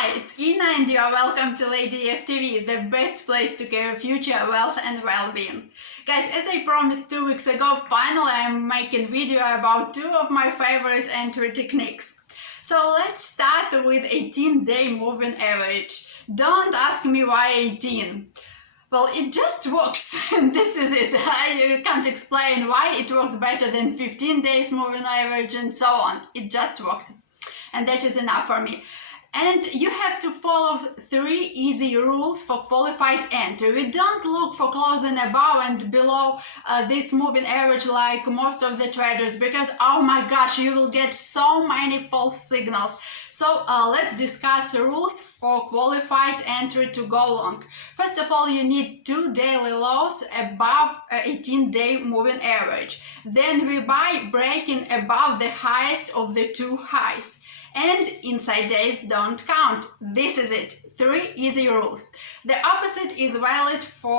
Hi, it's Ina and you are welcome to Lady FTV, the best place to care future wealth and well-being. Guys, as I promised 2 weeks ago, finally I'm making a video about two of my favorite entry techniques. So let's start with 18-day moving average. Don't ask me why 18. Well, it just works, and this is it. I can't explain why it works better than 15 days moving average and so on. It just works, and that is enough for me. And you have to follow 3 easy rules for qualified entry. We don't look for closing above and below this moving average like most of the traders, because oh my gosh, you will get so many false signals. So let's discuss the rules for qualified entry to go long. First of all, you need 2 daily lows above 18-day moving average. Then we buy breaking above the highest of the 2 highs. And inside days don't count. This is it. 3 easy rules. The opposite is valid for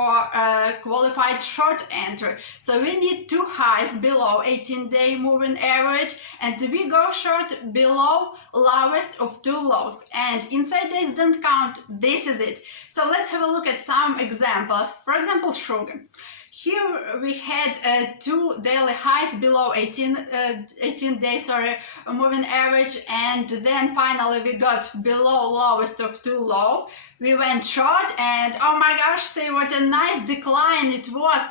qualified short entry. So we need 2 highs below 18-day moving average, and we go short below lowest of 2 lows. And inside days don't count. This is it. So let's have a look at some examples. For example, sugar. Here we had 2 daily highs below 18 days moving average, and then finally we got below lowest of 2 low. We went short, and oh my gosh, see what a nice decline it was.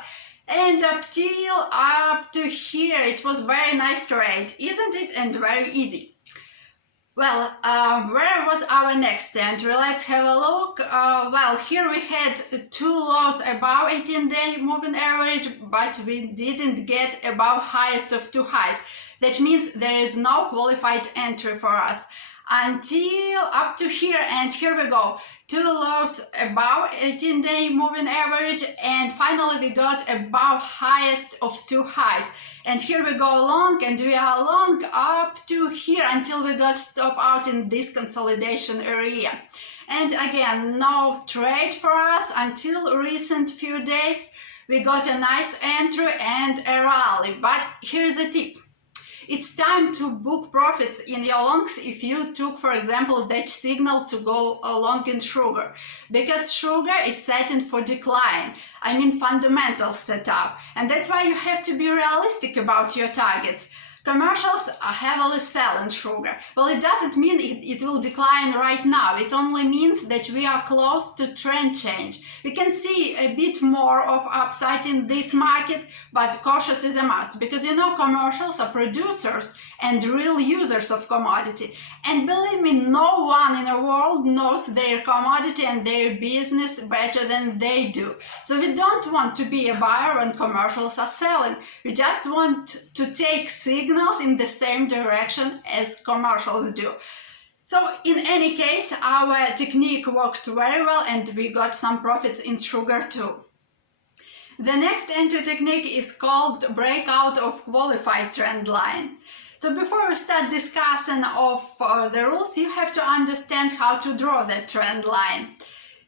And up to here it was very nice trade, isn't it? And very easy. Well, where was our next entry? Let's have a look. Well, here we had 2 lows above 18-day moving average, but we didn't get above highest of 2 highs. That means there is no qualified entry for us until up to here, and here we go. 2 lows above 18-day moving average, and finally we got above highest of 2 highs. And here we go long, and we are long up to here until we got stop out in this consolidation area. And again, no trade for us until recent few days. We got a nice entry and a rally. But here's a tip. It's time to book profits in your longs if you took, for example, that signal to go long in sugar, because sugar is setting for decline. I mean fundamental setup, and that's why you have to be realistic about your targets. Commercials are heavily selling sugar. Well, it doesn't mean it will decline right now. It only means that we are close to trend change. We can see a bit more of upside in this market, but cautious is a must, because you know commercials are producers and real users of commodity. And believe me, no one in the world knows their commodity and their business better than they do. So we don't want to be a buyer when commercials are selling. We just want to take signals in the same direction as commercials do. So in any case, our technique worked very well, and we got some profits in sugar too. The next entry technique is called breakout of qualified trend line. So before we start discussing of the rules, you have to understand how to draw the trend line.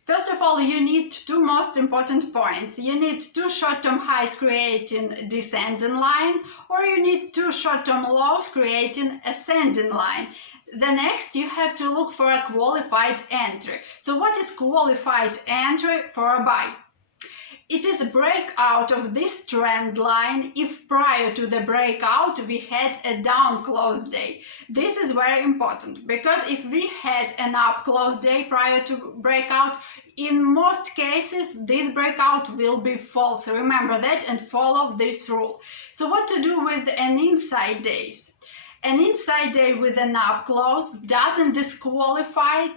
First of all, you need 2 most important points. You need 2 short-term highs creating descending line, or you need 2 short-term lows creating ascending line. The next, you have to look for a qualified entry. So what is qualified entry for a buy? It is a breakout of this trend line if prior to the breakout we had a down close day. This is very important, because if we had an up close day prior to breakout, in most cases this breakout will be false. Remember that and follow this rule. So what to do with an inside days? An inside day with an up close doesn't disqualify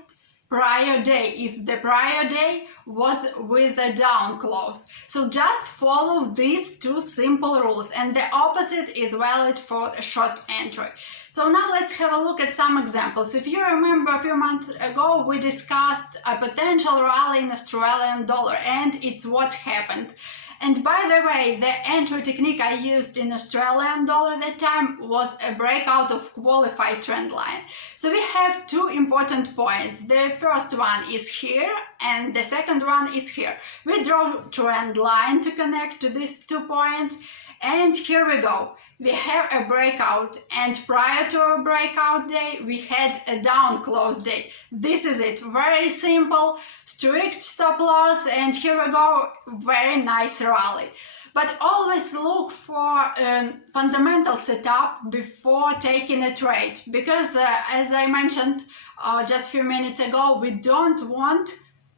prior day if the prior day was with a down close. So just follow these 2 simple rules, and the opposite is valid for a short entry. So now let's have a look at some examples. If you remember, a few months ago we discussed a potential rally in Australian dollar, and it's what happened. And by the way, the entry technique I used in Australian dollar that time was a breakout of qualified trend line. So we have 2 important points. The first one is here, and the second one is here. We draw trend line to connect to these 2 points, and here we go. we have a breakout, and prior to a breakout day we had a down close day. This is it, very simple, strict stop loss, and here we go, very nice rally. But always look for a fundamental setup before taking a trade, because as I mentioned just a few minutes ago, we don't want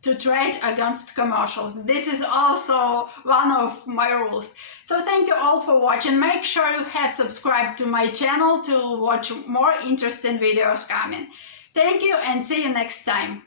to trade against commercials. This is also one of my rules. So thank you all for watching. Make sure you have subscribed to my channel to watch more interesting videos coming. Thank you and see you next time.